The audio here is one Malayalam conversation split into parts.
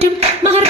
አልወድም። ማህር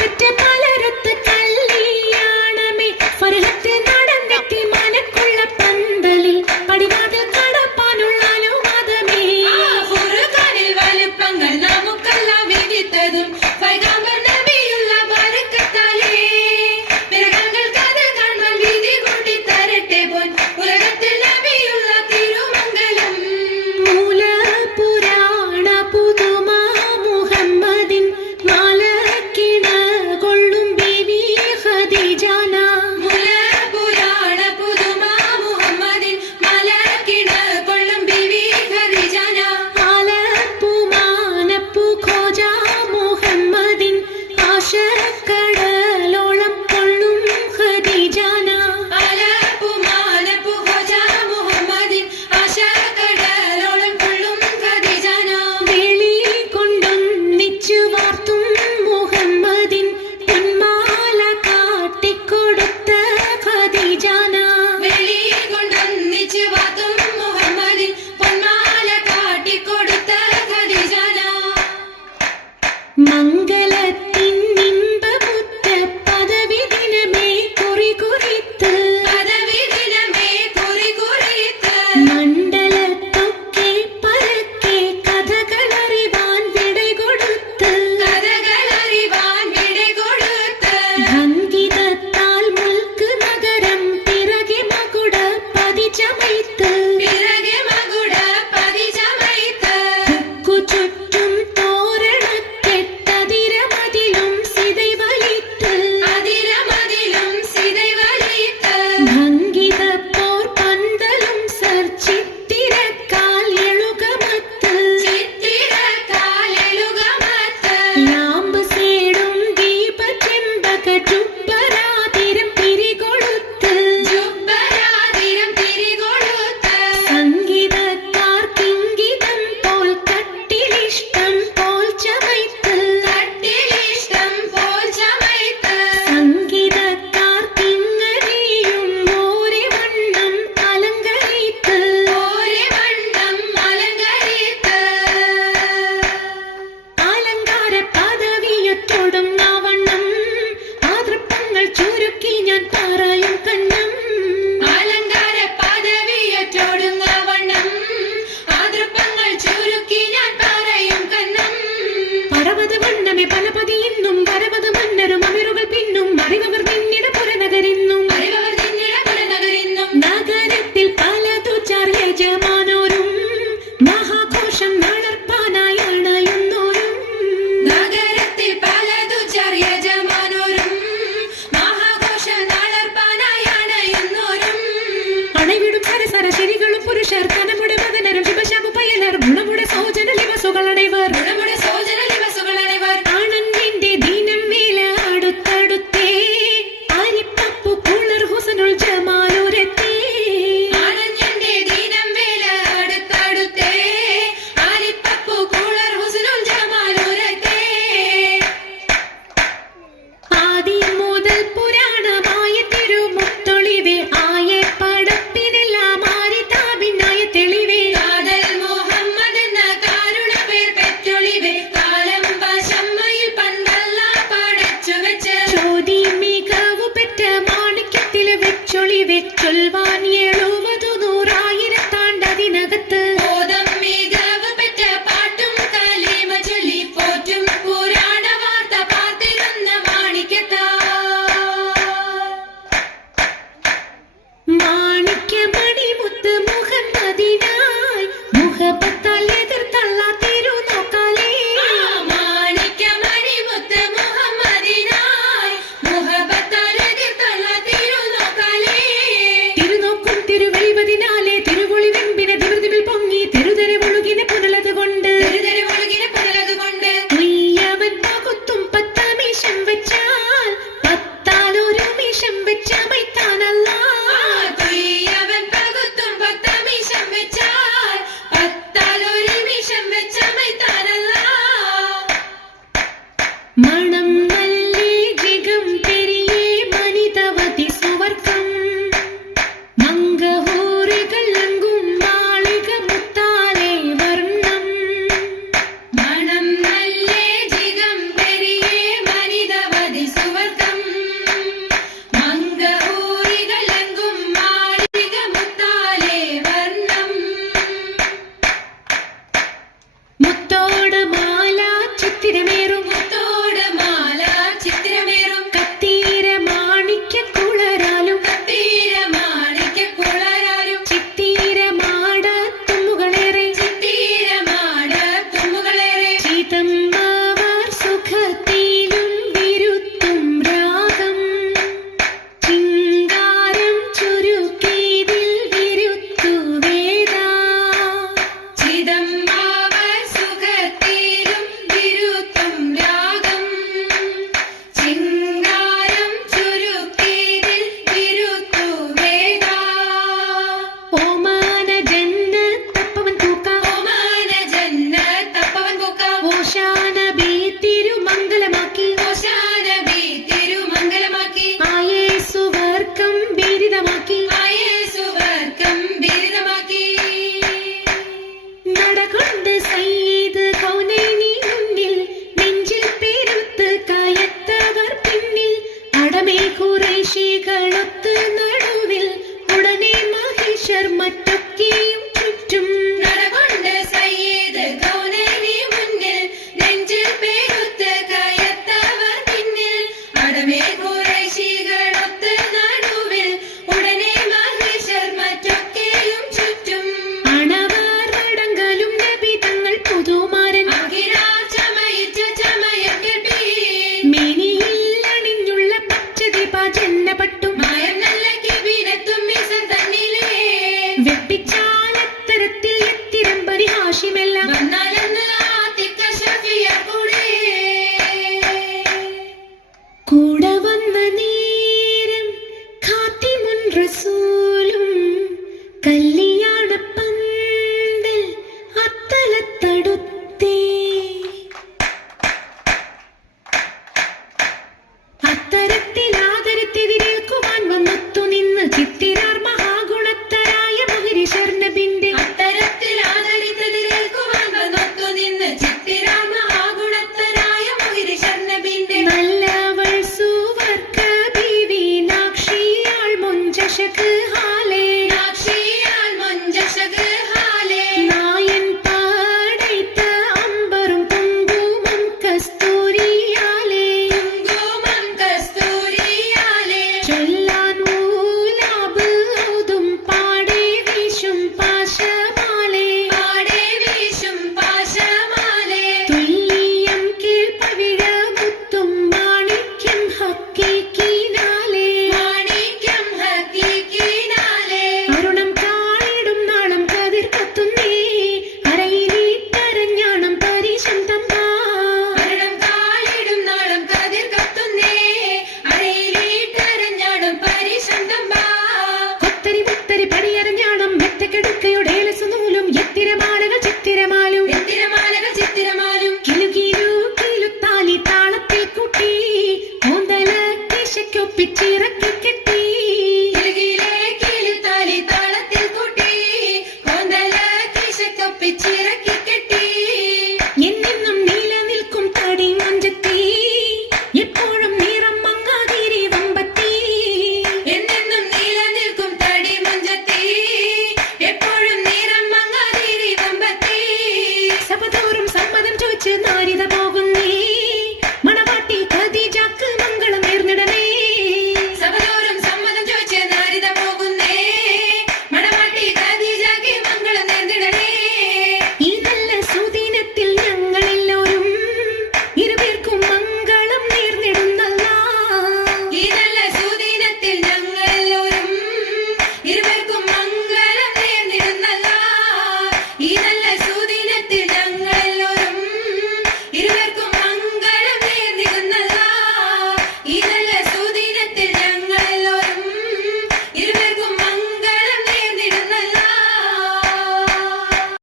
ശരികളും പുരുഷർക്കനും